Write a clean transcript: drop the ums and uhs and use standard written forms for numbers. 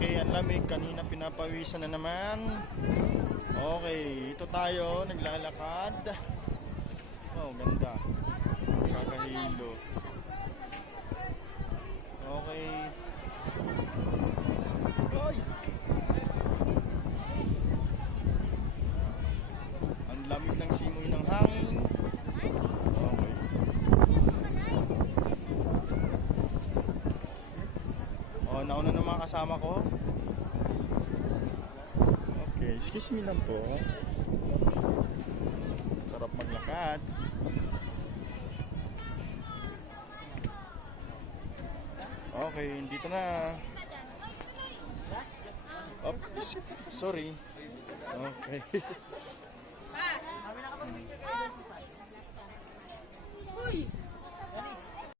Okay, ang lamig. Kanina pinapawisan na naman. Okay, ito tayo. Naglalakad. Oh, ganda. Kakahilo. Okay. Oy! Ang lamig ng simoy ng hangin. Okay. Oh, nauna ng mga kasama ko. Okay, excuse me lang po. Sarap maglakad. Okay, dito na. Oh, sorry. Okay.